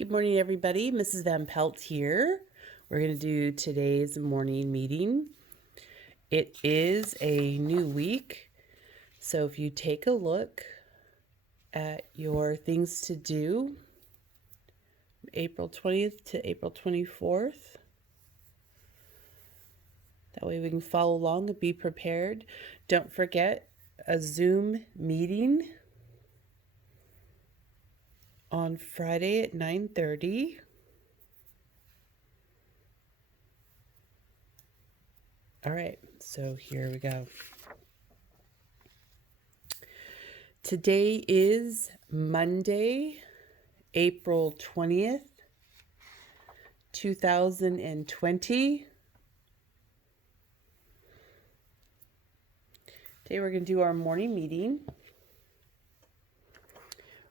Good morning, everybody. Mrs. Van Pelt here. We're going to do today's morning meeting. It is a new week, so if you take a look at your things to do, April 20th to April 24th, that way we can follow along and be prepared. Don't forget a Zoom meeting on Friday at 9:30. All right, so here we go. Today is Monday, April 20th, 2020. Today we're going to do our morning meeting.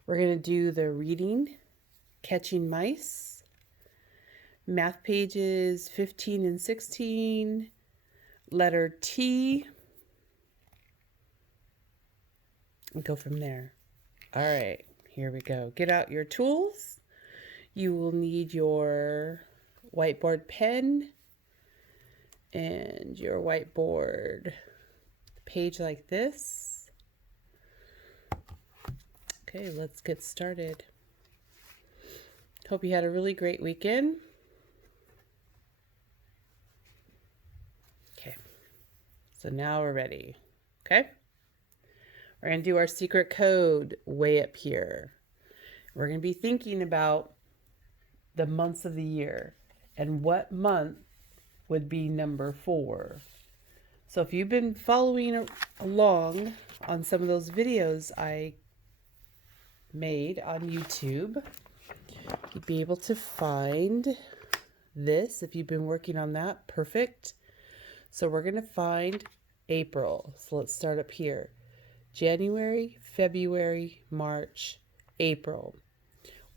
We're going to do the reading, Catching Mice, math pages 15 and 16, letter T, and go from there. All right, here we go. Get out your tools. You will need your whiteboard pen and your whiteboard page like this. Okay, let's get started. Hope you had a really great weekend. Okay, so now we're ready. Okay, we're going to do our secret code way up here. We're going to be thinking about the months of the year and what month would be number 4. So if you've been following along on some of those videos I made on YouTube, you'd be able to find this. If you've been working on that, perfect. So we're going to find April. So let's start up here. January, February, March, April.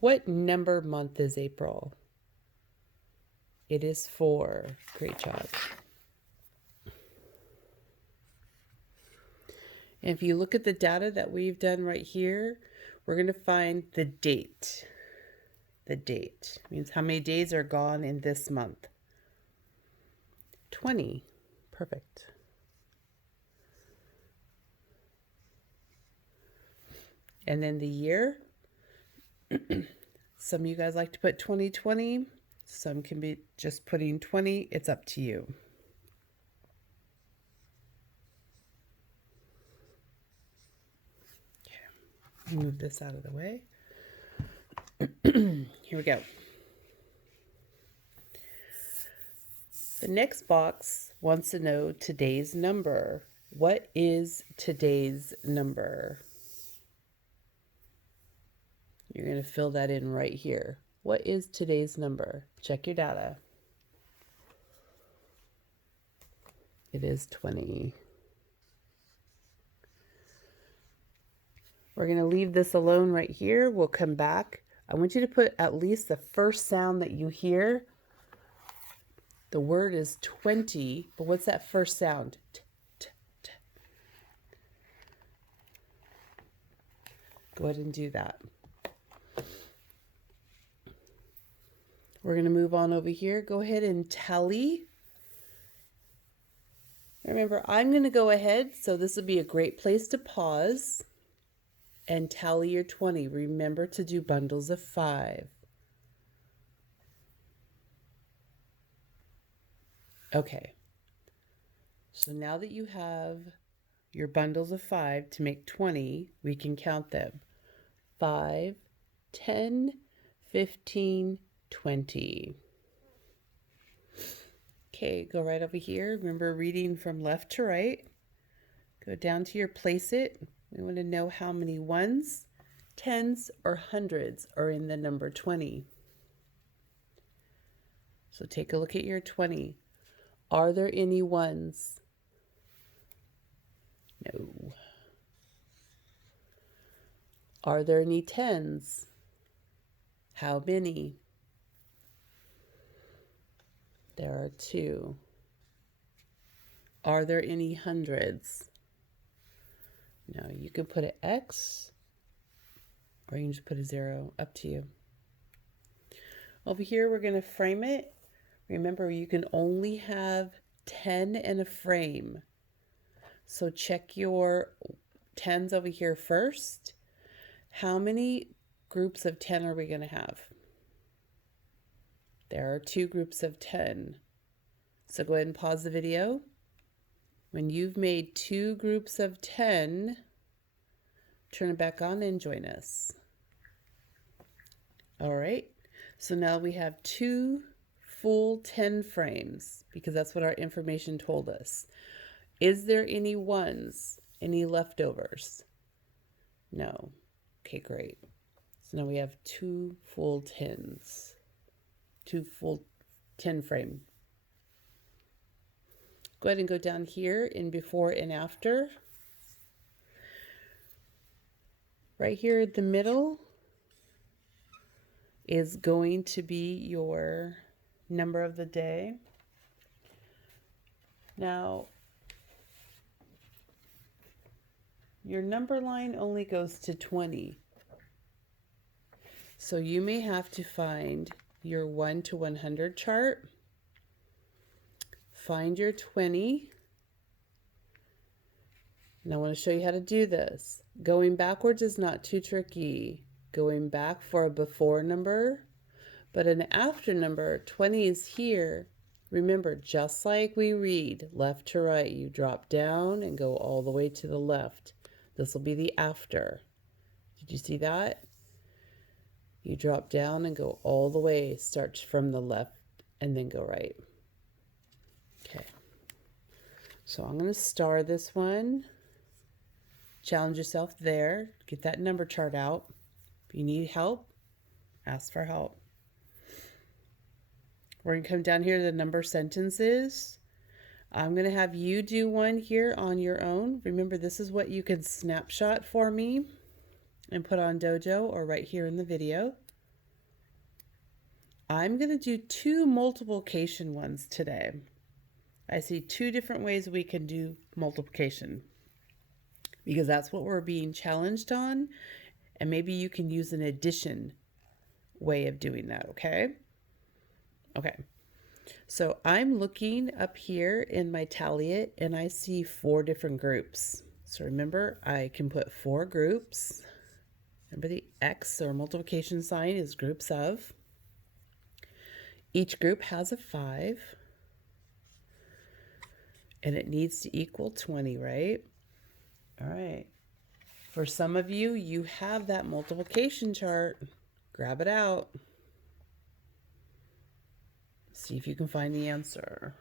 What number month is April? It is 4. Great job. And if you look at the data that we've done right here, we're going to find the date. The date means how many days are gone in this month. 20. Perfect. And then the year. Some of you guys like to put 2020. Some can be just putting 20. It's up to you. Okay. Move this out of the way. Here we go. The next box wants to know today's number. What is today's number? You're going to fill that in right here. What is today's number? Check your data. It is 20. We're going to leave this alone right here. We'll come back. I want you to put at least the first sound that you hear. The word is 20, but what's that first sound? T, t, t. Go ahead and do that. We're going to move on over here. Go ahead and tally. Remember, I'm going to go ahead, so this would be a great place to pause and tally your 20. Remember to do bundles of 5. Okay. So now that you have your bundles of 5 to make 20, we can count them. 5, 10, 15, 20. Okay, go right over here. Remember reading from left to right. Go down to your place it. We want to know how many ones, tens, or hundreds are in the number 20. So take a look at your 20. Are there any ones? No. Are there any tens? How many? There are 2. Are there any hundreds? No, you can put an X or you can just put a 0, up to you. Over here, we're going to frame it. Remember, you can only have 10 in a frame. So check your 10s over here first. How many groups of 10 are we going to have? There are 2 groups of 10. So go ahead and pause the video. When you've made 2 groups of 10, turn it back on and join us. All right, so now we have 2 full 10 frames because that's what our information told us. Is there any ones, any leftovers? No. Okay, great. So now we have 2 full 10s, 2 full 10 frame. Go ahead and go down here in before and after. Right here in the middle is going to be your number of the day. Now, your number line only goes to 20. So you may have to find your 1 to 100 chart. Find your 20. And I want to show you how to do this. Going backwards is not too tricky. Going back for a before number, but an after number, 20 is here. Remember, just like we read left to right, you drop down and go all the way to the left. This will be the after. Did you see that? You drop down and go all the way, start from the left and then go right. Okay, so I'm going to star this one. Challenge yourself there. Get that number chart out. If you need help, ask for help. We're going to come down here to the number sentences. I'm going to have you do one here on your own. Remember, this is what you can snapshot for me and put on Dojo or right here in the video. I'm going to do 2 multiplication ones today. I see 2 different ways we can do multiplication because that's what we're being challenged on. And maybe you can use an addition way of doing that, okay? Okay, so I'm looking up here in my Tally It and I see 4 different groups. So remember, I can put 4 groups. Remember the X or multiplication sign is groups of. Each group has a 5. And it needs to equal 20, right? All right. For some of you, you have that multiplication chart. Grab it out. See if you can find the answer.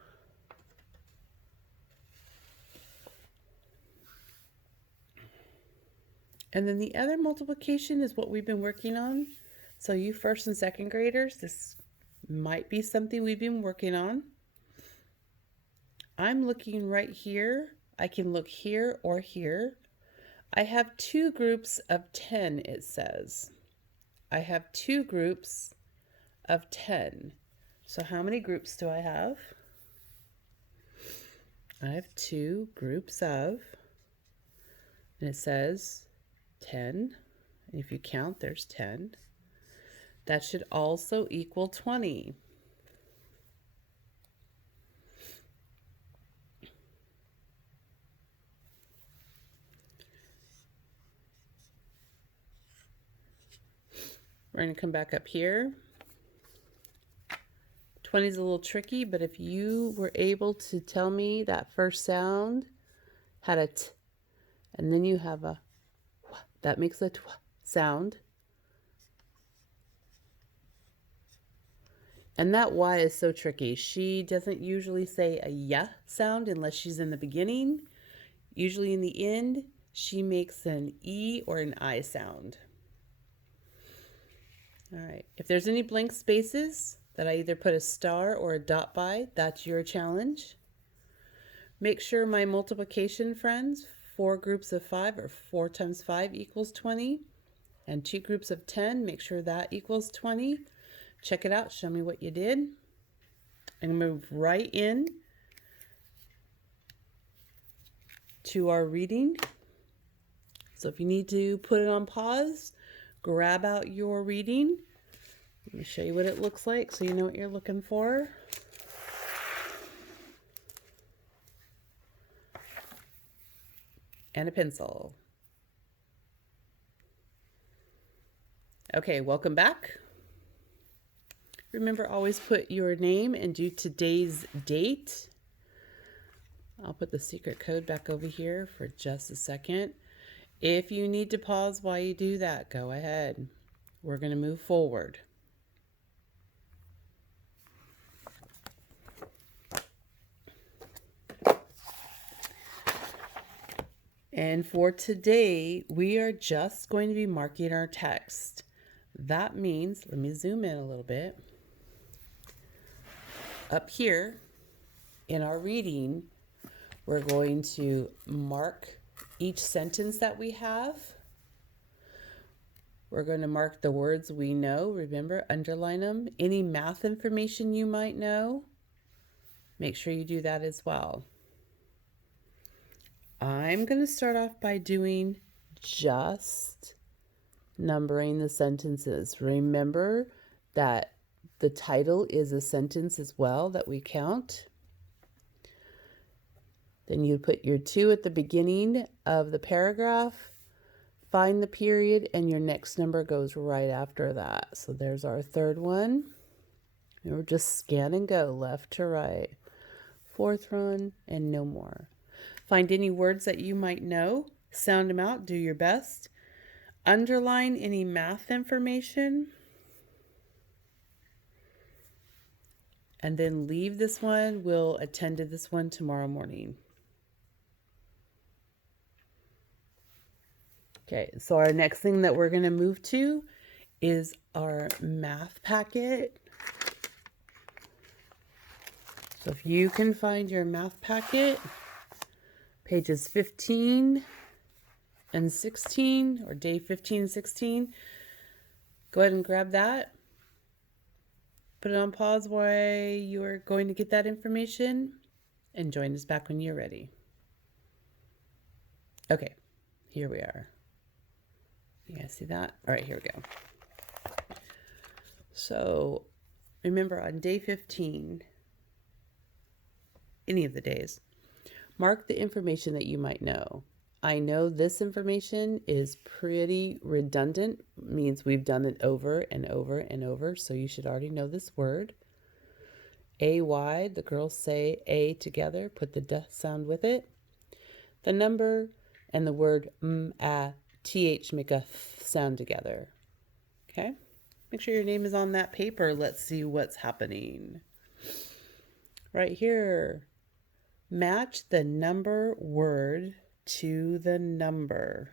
And then the other multiplication is what we've been working on. So you first and second graders, this might be something we've been working on. I'm looking right here. I can look here or here. I have 2 groups of 10, it says. I have 2 groups of 10. So how many groups do I have? I have 2 groups of, and it says 10. And if you count, there's 10. That should also equal 20. We're going to come back up here. 20 is a little tricky, but if you were able to tell me that first sound had a t, and then you have a w, that makes a t sound. And that Y is so tricky. She doesn't usually say a ya sound unless she's in the beginning. Usually in the end, she makes an E or an I sound. All right, if there's any blank spaces that I either put a star or a dot by, that's your challenge. Make sure my multiplication friends, 4 groups of 5 or 4 times 5 equals 20, and 2 groups of 10, make sure that equals 20. Check it out, show me what you did. I'm gonna move right in to our reading. So if you need to put it on pause, grab out your reading Let me show you what it looks like so you know what you're looking for. And a pencil. Okay, welcome back. Remember, always put your name and do today's date. I'll put the secret code back over here for just a second. If you need to pause while you do that, go ahead. We're going to move forward. And for today, we are just going to be marking our text. That means, let me zoom in a little bit. Up here in our reading, we're going to mark each sentence that we have. We're going to mark the words we know. Remember, underline them. Any math information you might know, make sure you do that as well. I'm going to start off by doing just numbering the sentences. Remember that the title is a sentence as well that we count. Then you put your 2 at the beginning of the paragraph, find the period, and your next number goes right after that. So there's our third one. And we're just scan and go left to right. Fourth one, and no more. Find any words that you might know, sound them out, do your best. Underline any math information. And then leave this one. We'll attend to this one tomorrow morning. Okay, so our next thing that we're going to move to is our math packet. So if you can find your math packet, pages 15 and 16, or day 15 and 16, go ahead and grab that. Put it on pause while you are going to get that information, and join us back when you're ready. Okay, here we are. You guys see that? All right, here we go. So remember, on day 15, any of the days, mark the information that you might know. I know this information is pretty redundant, means we've done it over and over and over, so you should already know this word. A-Y, the girls say A together, put the D sound with it. The number and the word T-H make a th sound together. Okay? Make sure your name is on that paper. Let's see what's happening. Right here. Match the number word to the number.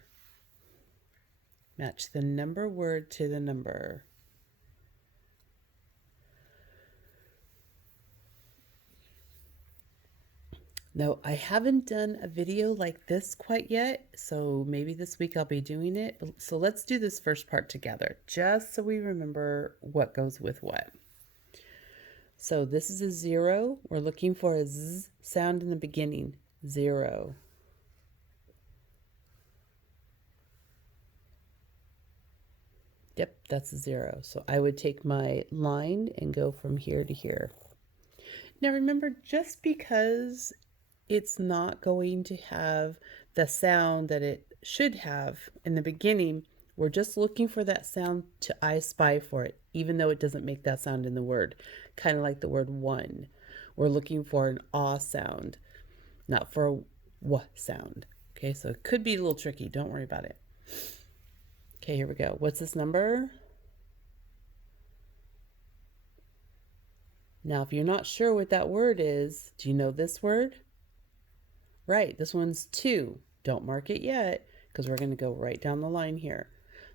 Match the number word to the number. Now, I haven't done a video like this quite yet, so maybe this week I'll be doing it. So let's do this first part together, just so we remember what goes with what. So this is a 0. We're looking for a Z sound in the beginning. 0. Yep, that's a 0. So I would take my line and go from here to here. Now remember, just because it's not going to have the sound that it should have in the beginning, we're just looking for that sound to I spy for it, even though it doesn't make that sound in the word. Kind of like the word one. We're looking for an ah sound, not for a w sound. Okay, so it could be a little tricky. Don't worry about it. Okay, here we go. What's this number? Now, if you're not sure what that word is, do you know this word? Right, this one's 2. Don't mark it yet, because we're going to go right down the line here.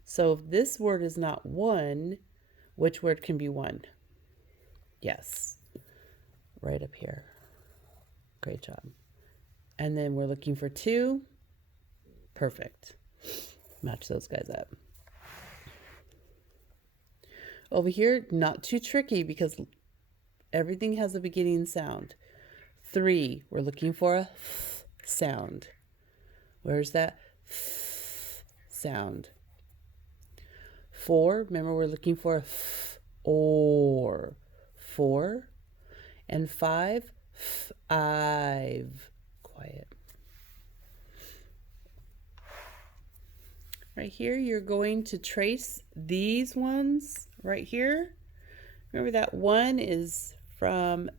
So if this word is not 1, which word can be 1? Yes, right up here. Great job. And then we're looking for 2. Perfect. Match those guys up. Over here, not too tricky because everything has a beginning sound. 3, we're looking for a th sound. Where's that th sound? 4, remember we're looking for a f or. 4 and 5, five. Quiet. Right here, you're going to trace these ones right here. Remember that 1 is from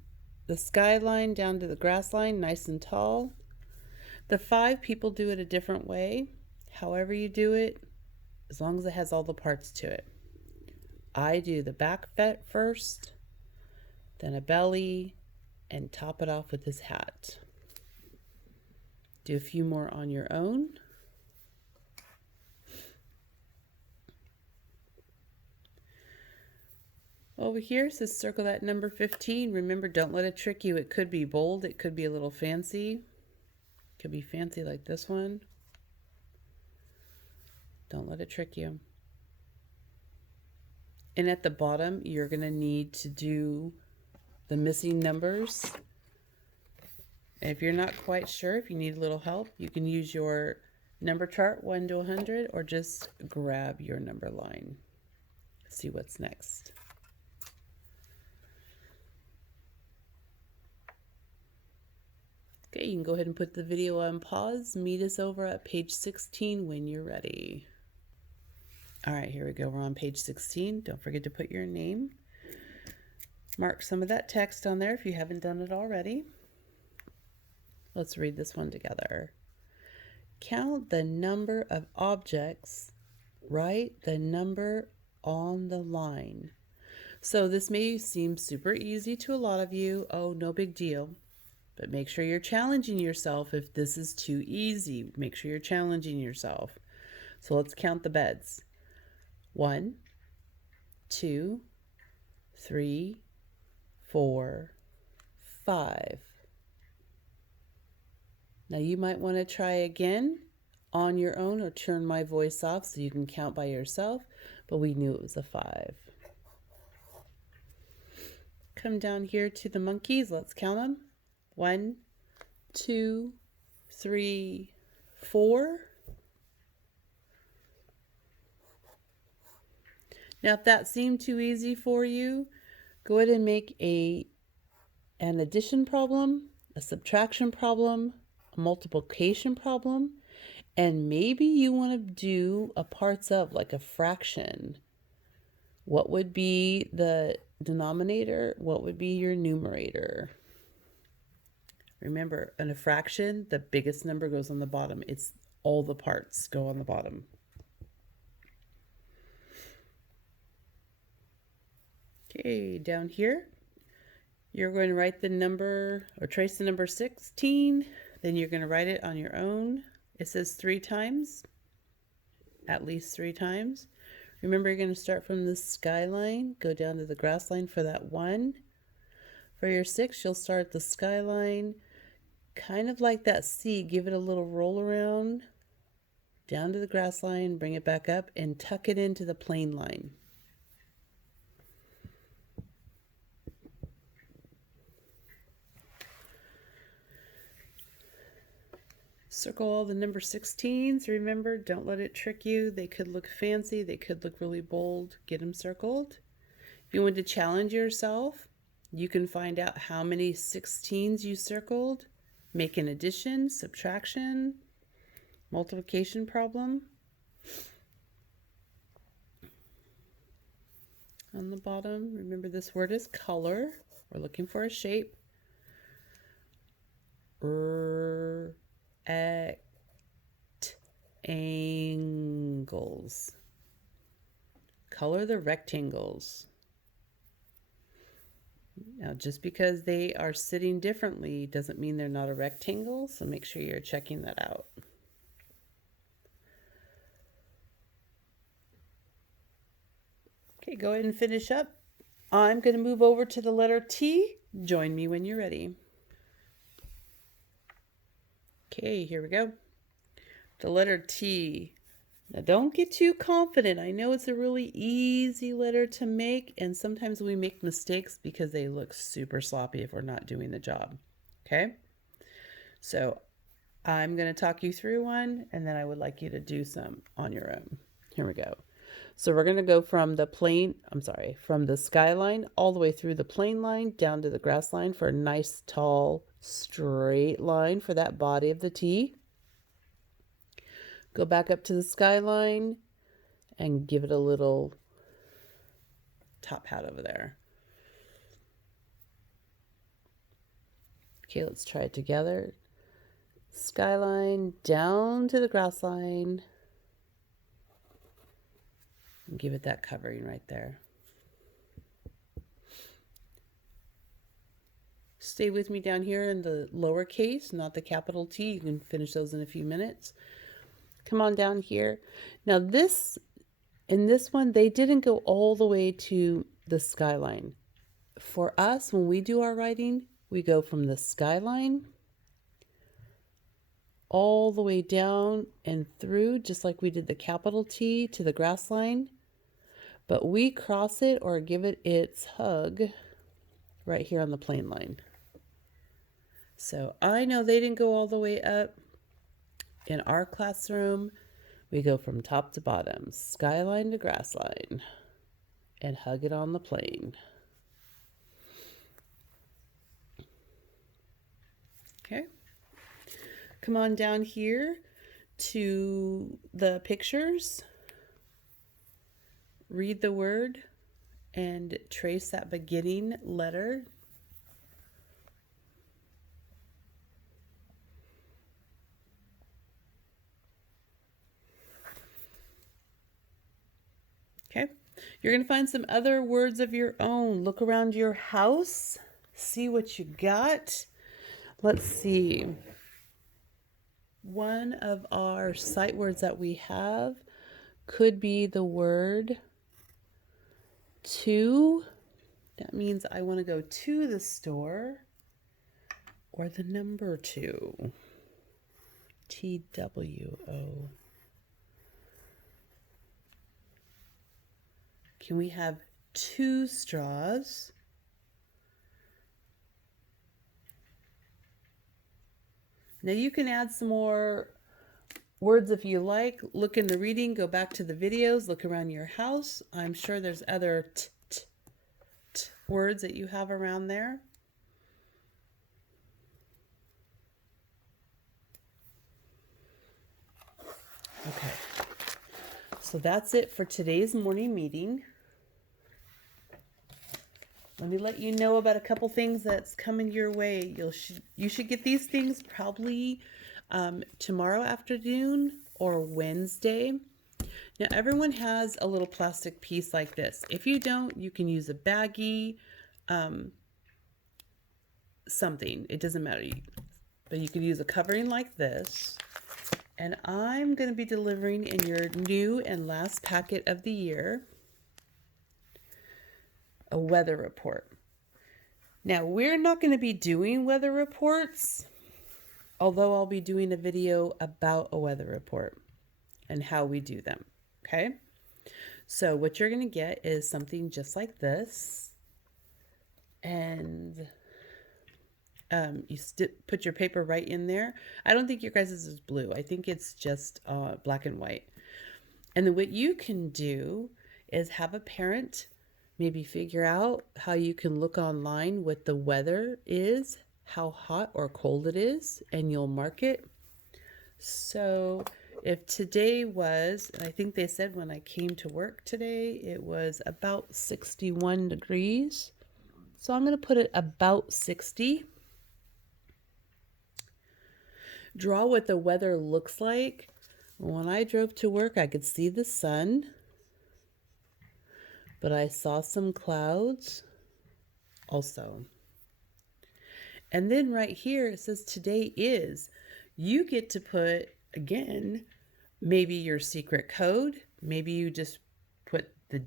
the skyline down to the grass line, nice and tall. The 5, people do it a different way. However you do it, as long as it has all the parts to it. I do the back vet first, then a belly, and top it off with his hat. Do a few more on your own. Over here, it says circle that number 15. Remember, don't let it trick you. It could be bold. It could be a little fancy. It could be fancy like this one. Don't let it trick you. And at the bottom, you're going to need to do the missing numbers. And if you're not quite sure, if you need a little help, you can use your number chart 1 to 100 or just grab your number line. See what's next. Okay, you can go ahead and put the video on pause. Meet us over at page 16 when you're ready. All right, here we go. We're on page 16. Don't forget to put your name. Mark some of that text on there if you haven't done it already. Let's read this one together. Count the number of objects. Write the number on the line. So this may seem super easy to a lot of you. Oh, no big deal. But make sure you're challenging yourself if this is too easy. Make sure you're challenging yourself. So let's count the beds. 1, 2, 3, 4, 5. Now you might want to try again on your own or turn my voice off so you can count by yourself, but we knew it was a 5. Come down here to the monkeys. Let's count them. 1, 2, 3, 4. Now, if that seemed too easy for you, go ahead and make an addition problem, a subtraction problem, a multiplication problem, and maybe you want to do a parts of, like a fraction. What would be the denominator? What would be your numerator? Remember, in a fraction, the biggest number goes on the bottom. It's all the parts go on the bottom. Okay, down here, you're going to write the number or trace the number 16. Then you're going to write it on your own. It says 3 times, at least 3 times. Remember, you're going to start from the skyline, go down to the grass line for that 1. For your 6, you'll start the skyline, kind of like that C, give it a little roll around, down to the grass line, bring it back up, and tuck it into the plane line. Circle all the number 16s. Remember, don't let it trick you. They could look fancy. They could look really bold. Get them circled. If you want to challenge yourself, you can find out how many 16s you circled. Make an addition, subtraction, multiplication problem. On the bottom, remember this word is color. We're looking for a shape. Rectangles. Color the rectangles. Now, just because they are sitting differently doesn't mean they're not a rectangle, so make sure you're checking that out. Okay, go ahead and finish up. I'm going to move over to the letter T. Join me when you're ready. Okay, here we go. The letter T. Now don't get too confident. I know it's a really easy letter to make, and sometimes we make mistakes because they look super sloppy if we're not doing the job. Okay? So I'm going to talk you through one, and then I would like you to do some on your own. Here we go. So we're going to go from from the skyline all the way through the plane line down to the grass line for a nice, tall, straight line for that body of the T. Go back up to the skyline and give it a little top hat over there. Okay, let's try it together. Skyline down to the grass line. And give it that covering right there. Stay with me down here in the lowercase, not the capital T. You can finish those in a few minutes. Come on down here. Now in this one, they didn't go all the way to the skyline. For us, when we do our writing, we go from the skyline all the way down and through, just like we did the capital T to the grass line. But we cross it or give it its hug right here on the plane line. So I know they didn't go all the way up. In our classroom, we go from top to bottom, skyline to grass line, and hug it on the plane. Okay. Come on down here to the pictures. Read the word and trace that beginning letter. Okay, you're going to find some other words of your own. Look around your house, see what you got. Let's see. One of our sight words that we have could be the word to. That means I want to go to the store, or the number 2. TWO. Can we have 2 straws? Now you can add some more words if you like. Look in the reading, go back to the videos, look around your house. I'm sure there's other words that you have around there. Okay, so that's it for today's morning meeting. Let me let you know about a couple things that's coming your way. You should get these things probably tomorrow afternoon or Wednesday. Now everyone has a little plastic piece like this. If you don't, you can use a baggie, something. It doesn't matter. But you can use a covering like this. And I'm going to be delivering in your new and last packet of the year a weather report. Now, we're not going to be doing weather reports, although I'll be doing a video about a weather report and how we do them. Okay? So what you're going to get is something just like this. And you put your paper right in there. I don't think your guys' is blue. I think it's just black and white. And then what you can do is have a parent maybe figure out how you can look online what the weather is, how hot or cold it is, and you'll mark it. So if today was, I think they said when I came to work today, it was about 61 degrees. So I'm going to put it about 60. Draw what the weather looks like. When I drove to work, I could see the sun, but I saw some clouds also. And then right here, it says today is. You get to put, again, maybe your secret code. Maybe you just put the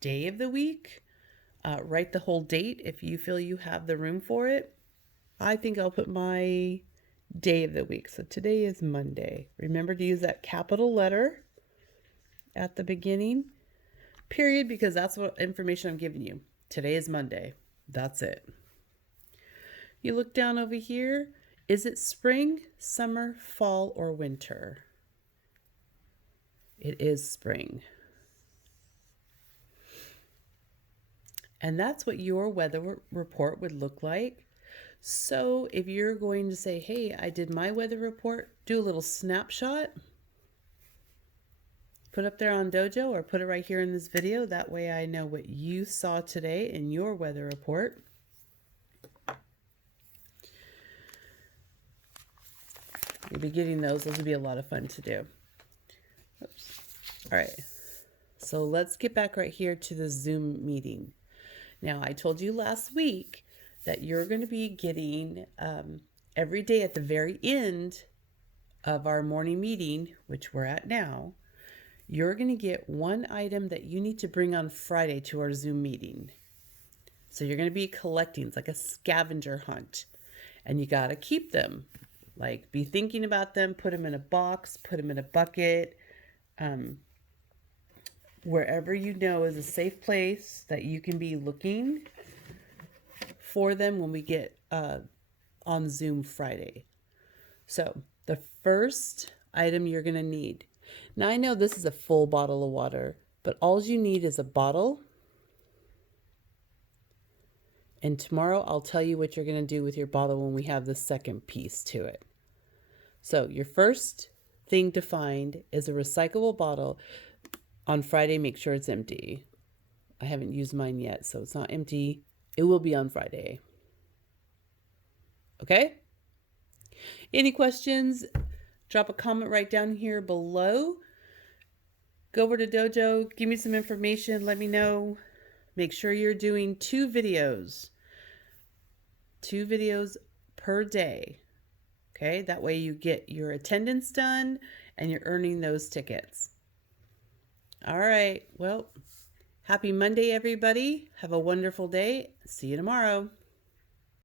day of the week. Write the whole date if you feel you have the room for it. I think I'll put my day of the week. So today is Monday. Remember to use that capital letter at the beginning. Period, because that's what information I'm giving you. Today is Monday. That's it. You look down over here. Is it spring, summer, fall, or winter? It is spring. And that's what your weather report would look like. So if you're going to say, hey, I did my weather report, do a little snapshot, put up there on Dojo or put it right here in this video. That way I know what you saw today in your weather report. You'll be getting those. Those will be a lot of fun to do. Oops. All right. So let's get back right here to the Zoom meeting. Now, I told you last week that you're going to be getting every day at the very end of our morning meeting, which we're at now, you're going to get one item that you need to bring on Friday to our Zoom meeting. So you're going to be collecting. It's like a scavenger hunt. And you got to keep them. Like, be thinking about them, put them in a box, put them in a bucket, wherever you know is a safe place that you can be looking for them when we get on Zoom Friday. So the first item you're going to need. Now I know this is a full bottle of water, but all you need is a bottle. And tomorrow I'll tell you what you're going to do with your bottle when we have the second piece to it. So your first thing to find is a recyclable bottle. On Friday, make sure it's empty. I haven't used mine yet, so it's not empty. It will be on Friday. Okay? Any questions? Drop a comment right down here below. Go over to Dojo, give me some information, let me know. Make sure you're doing 2 videos. 2 videos per day. Okay? That way you get your attendance done and you're earning those tickets. All right. Well, happy Monday, everybody. Have a wonderful day. See you tomorrow.